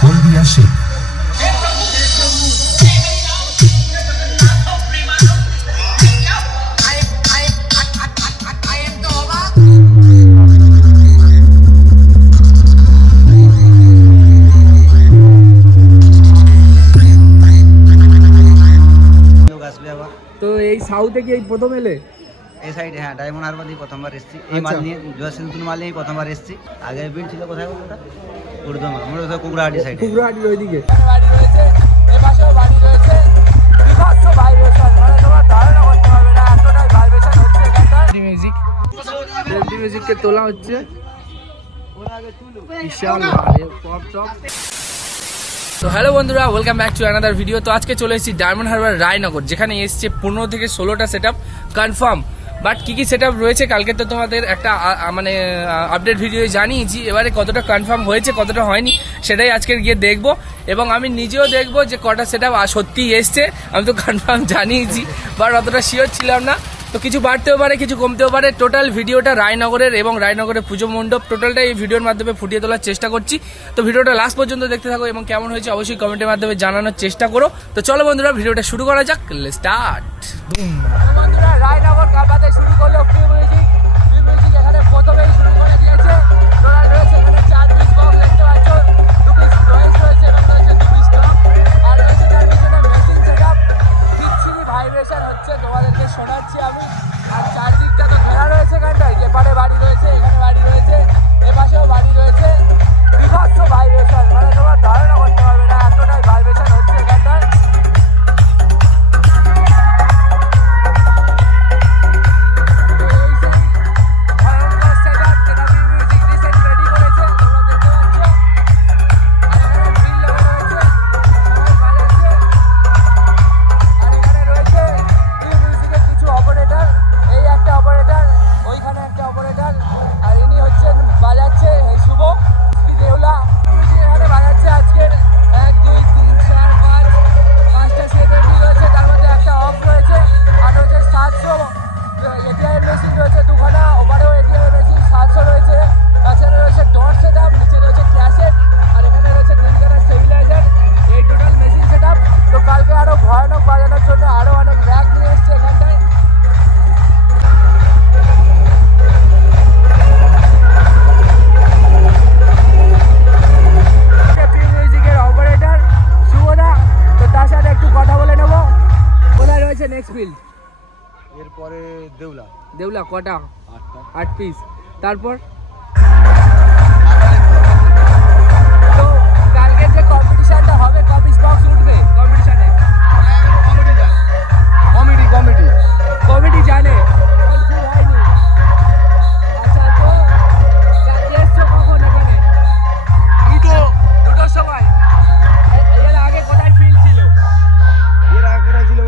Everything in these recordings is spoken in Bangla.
হলদিয়া শেখ। তো এই সাউথে কি এই প্রথম এলে? এই সাইডে হ্যাঁ, ডায়মন্ড হারবার দিয়ে প্রথমবার এসেছি। এই মাল নিয়ে জয়সিং নতুন মাল নিয়ে প্রথমবার এসেছি। আগে বিল ছিল কোথায় ওটা? উর্দমা, আমরা ওটা কুকড়াহাটি সাইডে। কুকড়াহাটির ওইদিকে বাড়ি রয়েছে, এপাশেও বাড়ি রয়েছে। বিভৎস ভাইব্রেশন, মানে তোমার ধারণা করতে পারবে না এতটাই ভাইব্রেশন হচ্ছে এখানটায়। মিউজিক মিউজিককে তোলা হচ্ছে। বিশাল পপ টপ। তো হ্যালো বন্ধুরা, welcome back to another video. তো আজকে চলে এসেছি ডায়মন্ড হারবার রায়নগর, যেখানে এসছে 15 থেকে 16টা সেট আপ কনফার্ম। বাট কি সেট আপ রয়েছে কালকে তো তোমাদের একটা মানে আপডেট ভিডিও জানিয়েছি। এবারে কতটা কনফার্ম হয়েছে কতটা হয়নি সেটাই আজকে গিয়ে দেখবো, এবং আমি নিজেও দেখবো যে কটা সেট আপ সত্যিই এসছে। আমি তো কনফার্ম জানিয়েছি, বাট অতটা শিওর ছিলাম না। তো কিছু বাড়তেও পারে, কিছু কমতেও পারে। টোটাল ভিডিওটা রায়নগরের এবং রায়নগরের পুজো মণ্ডপ টোটালটা এই ভিডিওর মাধ্যমে ফুটিয়ে তোলার চেষ্টা করছি। তো ভিডিওটা লাস্ট পর্যন্ত দেখতে থাকো, এবং কেমন হয়েছে অবশ্যই কমেন্টের মাধ্যমে জানানোর চেষ্টা করো। তো চলো বন্ধুরা, ভিডিওটা শুরু করা যাক। Let's start. বন্ধুরা, রায়নগর কাবাতে শুরু করলো ফ্রি মিউজিক। ফ্রি মিউজিক এখানে প্রথমেই শুরু করে দিয়েছে। টোটাল রয়েছে এখানে 4 পিস বক্স দেখতে পাচ্ছ, 2 পিস নয়েজ রয়েছে এবং রয়েছে 2 পিস টপ, আর রয়েছে তার পিছনে মেশিন সেটআপ। বিচ্ছিরি ভাইব্রেশন হচ্ছে, তোমাদেরকে শোনাচ্ছি আমি। আর চারদিকটা তো ঘেরা রয়েছে এখানটায়, এপারে বাড়ি রয়েছে, এখানে বাড়ি রয়েছে, এপাশেও বাড়ি রয়েছে। বিভৎস ভাইব্রেশন, মানে তোমার ধারণা করতে পারবে না এতটাই ভাইব্রেশন হচ্ছে এখানটায়। এরপরে দেউলা। দেউলা কটা? 8 পিস। তারপর তো কালকের যে কম্পিটিশনটা হবে, ক পিস বক্স উঠবে কম্পিটিশনে? কমিটি জানে, হয়নি। আচ্ছা, তো এসছো কখন এখানে? দুটোর সময়। এর আগে কোথায় ফিল্ড ছিল? এর আগে কোথায় ছিল?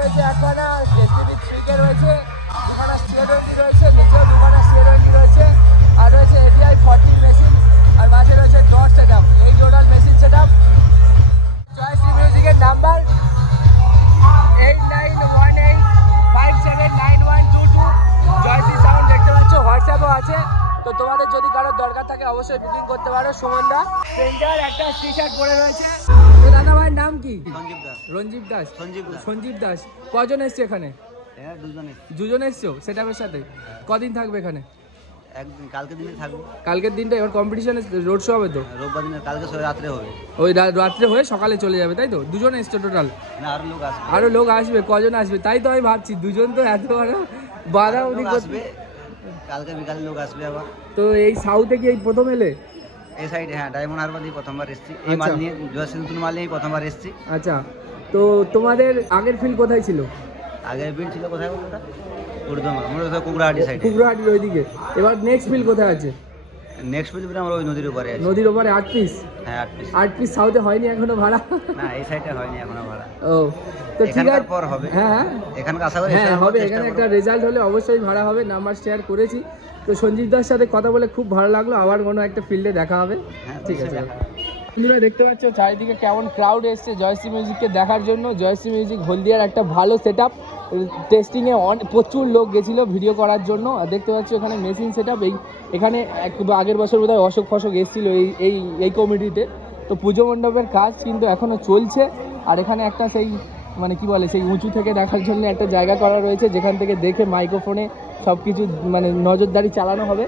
রয়েছে একখানা, এসটিভি 3K রয়েছে, দুখানা C20 রয়েছে, নিচেও দুখানা C20 রয়েছে, আর রয়েছে API 40 মেশিন, আর মাঝে রয়েছে ডট সেটআপ। এই টোটাল মেশিন সেটআপ। জয়শ্রী মিউজিকের নাম্বার 8918579122। জয়শ্রী সাউন্ড দেখতে পাচ্ছ, হোয়াটসঅ্যাপও আছে। তো তোমাদের যদি কারোর দরকার থাকে অবশ্যই বুকিং করতে পারো। সুমনদা স্ট্রেঞ্জার একটা টি-শার্ট পরে রয়েছে। তো দাদা ভাইয়ের নাম কি? সঞ্জীব দাস। রঞ্জীব দাস। সঞ্জীব দাস। সঞ্জীব দাস। কজন এসছে এখানে? হ্যাঁ, দুজনে। দুজন এসছো সেটআপের সাথে? কদিন থাকবে এখানে? একদিন, কালকে দিনে থাকবো। কালকের দিনটা এবার কম্পিটিশনে রোড শো হবে তো? রোববার দিনে, কালকে রাত্রে হবে। ওই রাত্রে হয়ে সকালে চলে যাবে তাই তো? দুজন এসছো টোটাল? না, আরো লোক আসবে। আরো লোক আসবে? কজন আসবে? তাই তো আমি ভাবছি, দুজন তো এত বড় বাধা লোক উনি আসবে, কালকে বিকালে লোক আসবে আবার। তো এই সাউথে কি এই প্রথম এলে? এই সাইডে, হ্যাঁ, ডায়মন্ড হারবার দিয়ে প্রথমবার এসেছি। এই মাল আচ্ছা। নিয়ে, জয়শ্রী নতুন মাল নিয়ে প্রথমবার এসেছি। আচ্ছা, তো তোমাদের আগের ফিল্ড কোথায় ছিল? আগের বিল ছিল কোথায় বলতো? কুড়দমা, আমরা ওই কুকুরাহাটি সাইডে। কুকুরহাটির ওইদিকে। এবার নেক্সট ফিল্ড কোথায় আছে? নেক্সট বিল আমরা ওই নদীর উপরে আছি। নদীর ওপারে 8 পিস? হ্যাঁ, 8 পিস। 8 পিস সাউথে হয়নি এখনো ভাড়া? না, এই সাইডে হয়নি এখনো ভাড়া। ও, তো ঠিক এখানকার আছে। পর হবে। হ্যাঁ এখানকার আশা করি হ্যাঁ এখানে হবে, চেষ্টা এখানে করব। একটা রেজাল্ট হলে অবশ্যই ভাড়া হবে। নাম্বার শেয়ার করেছি। তো সঞ্জীব দার সাথে কথা বলে খুব ভালো লাগলো। আবার কোনো একটা ফিল্ডে দেখা হবে। হ্যাঁ, ঠিক আছে। দেখা হবে। বন্ধুরা দেখতে পাচ্ছ চারিদিকে কেমন ক্রাউড এসছে জয়শ্রী মিউজিককে দেখার জন্য। জয়শ্রী মিউজিক হলদিয়ার একটা ভালো সেটআপ। টেস্টিংয়ে প্রচুর লোক গেছিলো ভিডিও করার জন্য। আর দেখতে পাচ্ছ এখানে মেশিন সেটআপ। এখানে আগের বছর বোধহয় অশোক ফশোক এসেছিল এই কমিটিতে। তো পুজো মণ্ডপের কাজ কিন্তু এখনও চলছে। আর এখানে একটা সেই মানে কি বলে, সেই উঁচু থেকে দেখার জন্য একটা জায়গা করা রয়েছে, যেখান থেকে দেখে মাইক্রোফোনে সব কিছু মানে নজরদারি চালানো হবে।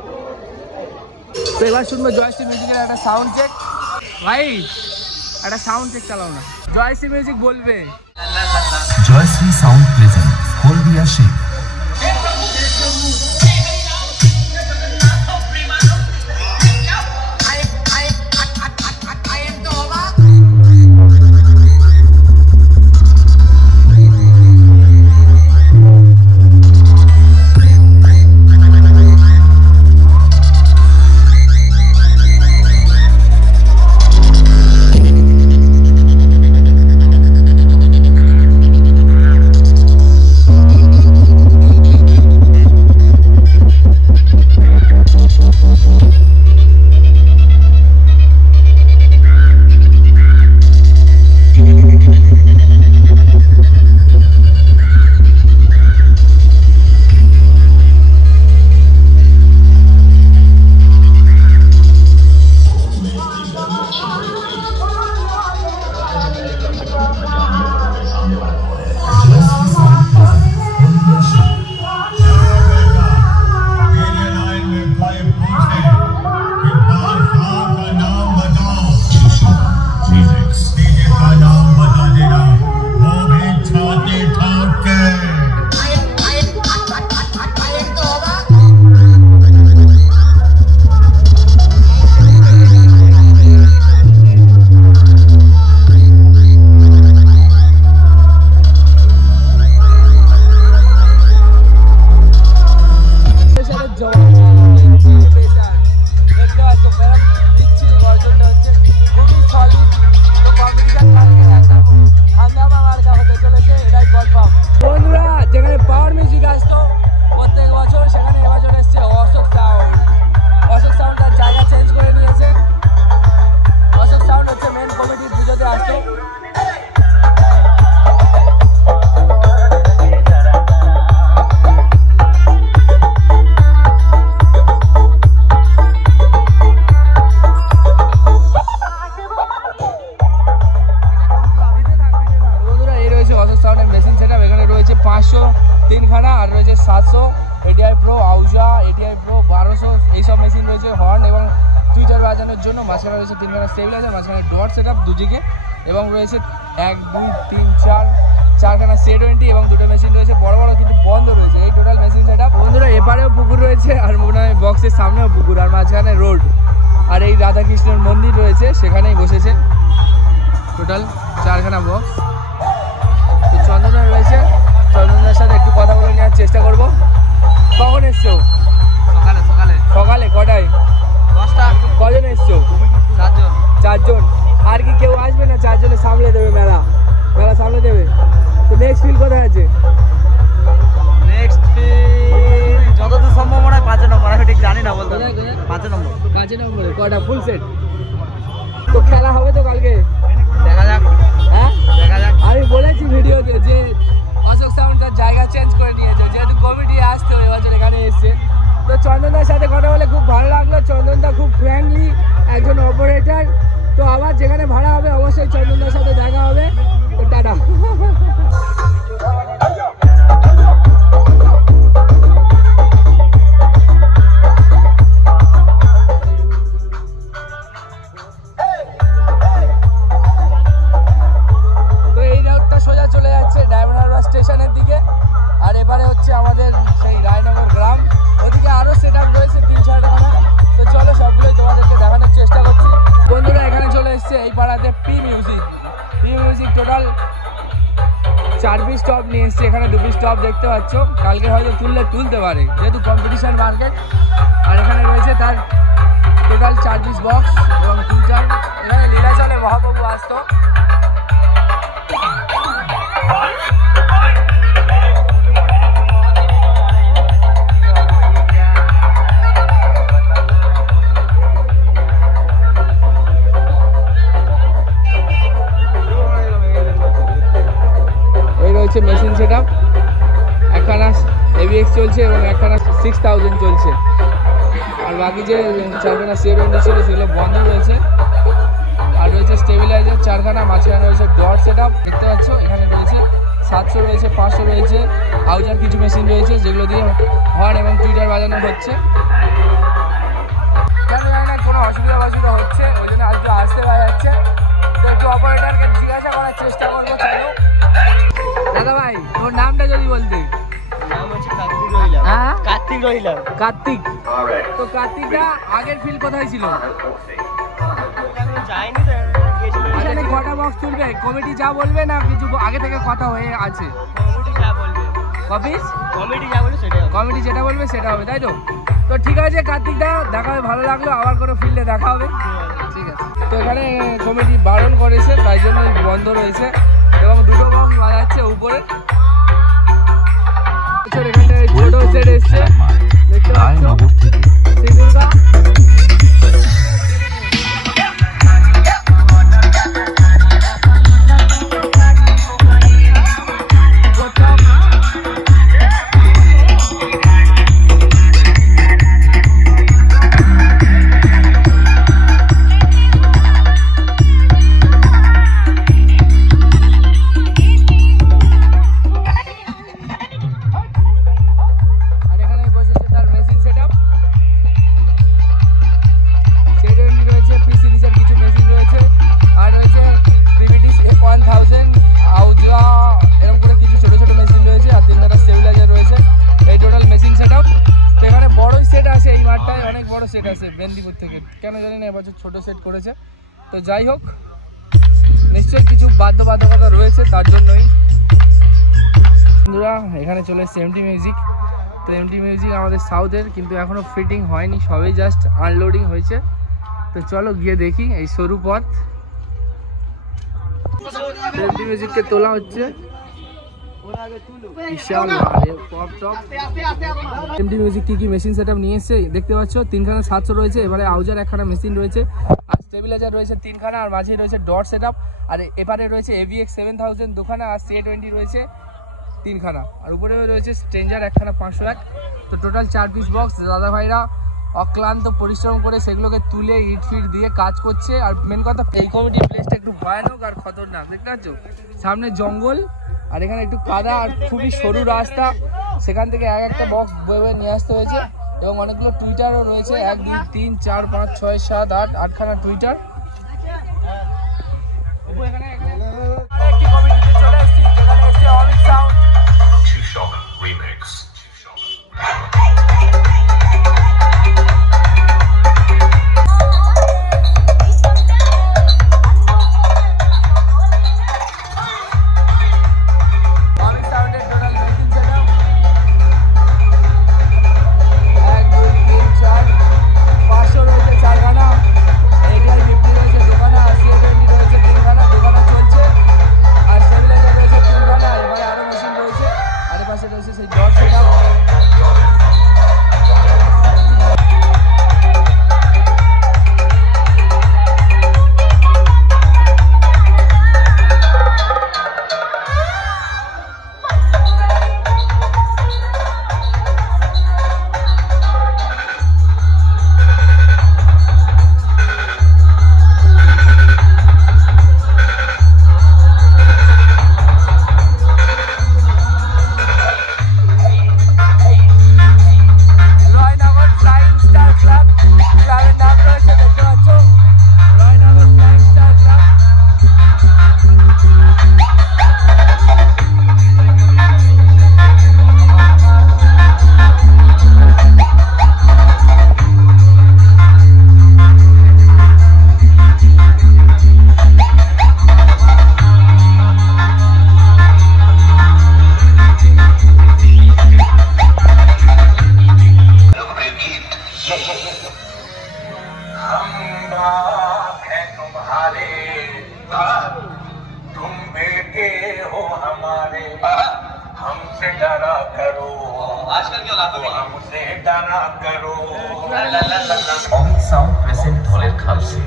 তো এবার শুনবো জয়শ্রী মিউজিকের একটা সাউন্ড চেক। ভাই একটা সাউন্ড চেক চালাও না। জয়শ্রী মিউজিক বলবে। জয়শ্রী সাউন্ড প্রেজেন্ট হলদিয়া শিপ। তিনখানা আর রয়েছে 700 ATI Pro, আউজা ATI Pro 1200 এইসব মেশিন রয়েছে হর্ন এবং টুইটার বাজানোর জন্য। মাঝখানে রয়েছে তিনখানা স্টেবিলাইজার, মাঝখানে ডট সেটআপ দুদিকে এবং রয়েছে 1 2 3 4 চারখানা C20 এবং দুটো মেশিন রয়েছে বড় বড় কিন্তু বন্ধ রয়েছে। এই টোটাল মেশিন সেটআপ। বন্ধুরা এপারেও পুকুর রয়েছে আর মনে হয় বক্সের সামনেও পুকুর আর মাঝখানে রোড আর এই রাধাকৃষ্ণের মন্দির রয়েছে, সেখানেই বসেছে। টোটাল 4খানা বক্স। তো চন্দনা রয়েছে, চন্দনার সাথে একটু কথা বলে নেওয়ার চেষ্টা করবো। কখন এসছো? সকালে কটায়? 10টা। কজন এসছো? 4 জন। আর কি কেউ আসবে না? 4 জনে সামলে দেবে মেলা সামলে দেবে। তো নেক্সট ফিল্ড কোথায় আছে? চন্দনদার সাথে কথা বলে খুব ভালো লাগলো। চন্দনদা খুব ফ্রেন্ডলি একজন অপারেটর। তো আবার যেখানে ভাড়া হবে অবশ্যই চন্দনদার সাথে দেখা হবে। তো টাটা। তো এই রাউটটা সোজা চলে যাচ্ছে ডায়মন্ড হারবার স্টেশনের দিকে, আর এবারে হচ্ছে আমাদের সেই রায়নগর গ্রাম। ওদিকে আরও সেট আপ রয়েছে 3-4 খানা। তো চলো সবগুলোই তোমাদেরকে দেখানোর চেষ্টা করছি। বন্ধুরা এখানে চলে এসছে এই পাড়াতে P music total 4 piece stop নিয়ে এসছে। এখানে 2 পিস স্টপ দেখতে পাচ্ছ, কালকে হয়তো তুলতে পারে যেহেতু কম্পিটিশন মার্কেট। আর এখানে রয়েছে তার টোটাল 4 পিস বক্স এবং টুইটার। এখানে লীলাচলে মহাপ্রভু আসতো। মেশিন সেট আপ একখানা AVX চলছে এবং একখানা 6000 চলছে। আর বাকি যে 4খানা C20 ছিল সেগুলো বন্ধ রয়েছে। আর রয়েছে স্টেবিলাইজার 4খানা, মাঝখানে রয়েছে ডট সেট আপ দেখতে পাচ্ছ। এখানে রয়েছে 700 রয়েছে, 500 রয়েছে, আউজার কিছু মেশিন রয়েছে যেগুলো দিয়ে হর্ন এবং টুইটার বাজানো হচ্ছে। কেন জানি না কোনো অসুবিধা হচ্ছে, ওই জন্য আজকে আসতে পারা যাচ্ছে। তো একটু অপারেটারকে জিজ্ঞাসা করার চেষ্টা করবো। কেন দাদা ভাই তোর নামটা যদি বলতে? কার্তিক। তো কার্তিকটা আগের ফিল কোথায় ছিল? এখানে কটা বক্স তুলবে কমিটি যা বলবে, না কিছু আগে থেকে কথা হয়ে আছে? কমিটি যেটা বলবে সেটা হবে, তাই তো? তো ঠিক আছে কার্তিকদা, দেখা হবে, ভালো লাগলো। আবার কোনো ফিল্ডে দেখা হবে, ঠিক আছে? তো এখানে কমিটি বারণ করেছে, তাই জন্য বন্ধ রয়েছে এবং 2টো বক্স বাজাচ্ছে উপরে। এখানে ছোট সেট এসছে দেখতে পাচ্ছ, শ্রীদুর্গা। সেট আছে মেদিনীপুর থেকে, কেন জানি না এবছর ছোট সেট করেছে। তো যাই হোক, নিশ্চয়ই কিছু বাধ্যবাধকতা রয়েছে, তার জন্যই। বন্ধুরা এখানে চলে এসছে MT মিউজিক। তো MT মিউজিক আমাদের সাউথের, কিন্তু এখনও ফিটিং হয়নি, সবই জাস্ট আনলোডিং হয়েছে। তো চলো গিয়ে দেখি এই সরু পথ। MT মিউজিককে তোলা হচ্ছে। MT মিউজিক কি মেশিন সেটআপ নিয়ে এসেছে দেখতে পাচ্ছ। 3খানা 700 রয়েছে, এবারে আউজার 1খানা মেশিন রয়েছে, আর স্টেবিলাইজার রয়েছে 3খানা, আর মাঝে রয়েছে ডট সেটআপ, আর এপারে রয়েছে AVX 7000 2খানা, আর C20 রয়েছে 3খানা, আর উপরে রয়েছে স্ট্রেঞ্জার 1খানা 501। তো টোটাল 4 পিস বক্স। দাদা ভাইরা অক্লান্ত পরিশ্রম করে সেগুলোকে তুলে ইট ফিট দিয়ে কাজ করছে। আর মেন কথা, এই কমিটির প্লেসটা একটু ভয়ানক আর খতরনাক দেখতে পাচ্ছ। সামনে জঙ্গল, আর এখানে একটু কাদা, আর খুবই সরু রাস্তা। সেখান থেকে একটা বক্স বয়ে নিয়ে আসতে হয়েছে, এবং অনেকগুলো টুইটারও রয়েছে, 1 2 3 4 5 6 7 8 8খানা টুইটার। একটি কমিটিতে চলে এসেছি, যেখানে এসেছে অমিত সাউন্ড। हमसे डरा करो, आजकल क्या लाता है हमसे डरा करो। অমিত সাউন্ড প্রেজেন্ট ঢোলের খাল সে।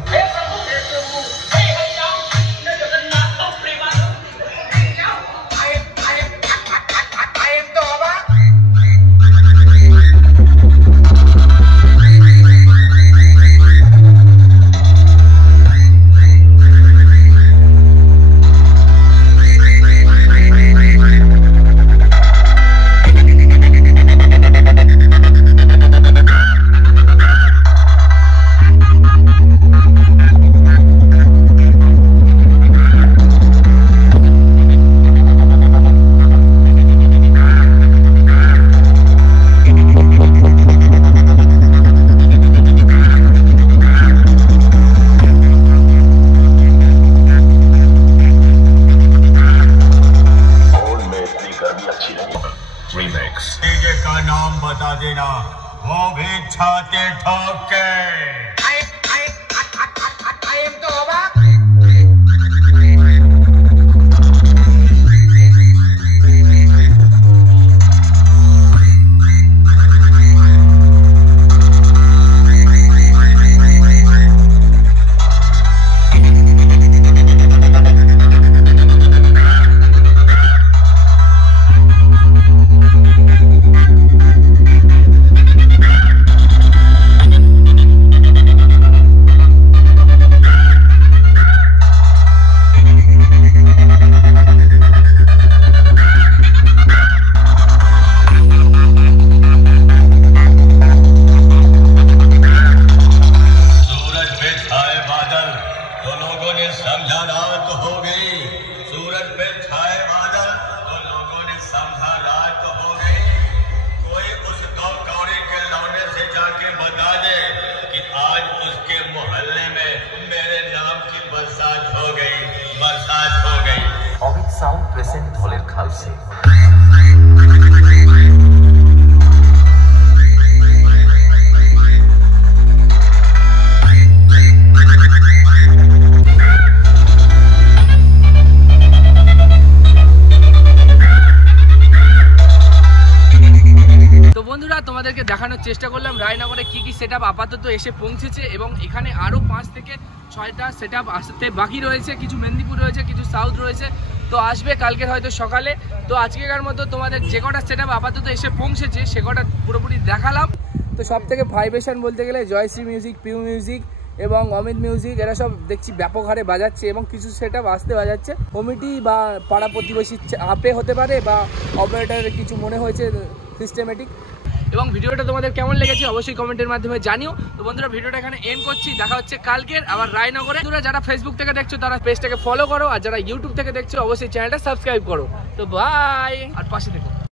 डीजे का नाम बता देना, वो भी छाते ठोक के। समझा रात हो गई, सूरज पे छाए बादल तो लोगों ने समझा रात हो गई। कोई उस दो कौड़ी के लौंडे से जाके बता दे कि आज उसके मोहल्ले में मेरे नाम की बरसात हो गई, बरसात हो गई। অমিত সাউন্ড প্রেজেন্ট ঢোলের খাল সে। তোমাদেরকে দেখানোর চেষ্টা করলাম রায়নগরে কি কি সেটআপ আপাতত এসে পৌঁছেছে এবং এখানে আরো 5 থেকে 6টা সেটআপ আসতে বাকি রয়েছে। কিছু মেদিনীপুর রয়েছে, কিছু সাউথ রয়েছে, তো আসবে কালকে হয়তো সকালে। তো আজকেকার মতো তোমাদের যে কটা সেটআপ আপাতত এসে পৌঁছেছে সে কটা পুরোপুরি দেখালাম। তো সব থেকে ভাইব্রেশন বলতে গেলে জয়শ্রী মিউজিক, পিউ মিউজিক এবং অমিত মিউজিক এরা সব দেখছি ব্যাপক হারে বাজাচ্ছে এবং কিছু সেটআপ আসতে বাজাচ্ছে। কমিটি বা পাড়া প্রতিবেশী আপে হতে পারে বা অপারেটরের কিছু মনে হয়েছে সিস্টেমেটিক। এবং ভিডিওটা তোমাদের কেমন লেগেছে অবশ্যই কমেন্টের মাধ্যমে জানিও। তো বন্ধুরা ভিডিওটা এখানে এন্ড করছি, দেখা হচ্ছে কালকের আবার রায়নগরে। বন্ধুরা যারা ফেসবুক থেকে দেখছো তারা পেজটাকে ফলো করো, আর যারা ইউটিউব থেকে দেখছো অবশ্যই চ্যানেলটা সাবস্ক্রাইব করো। তো বাই, আর পাশে থেকো।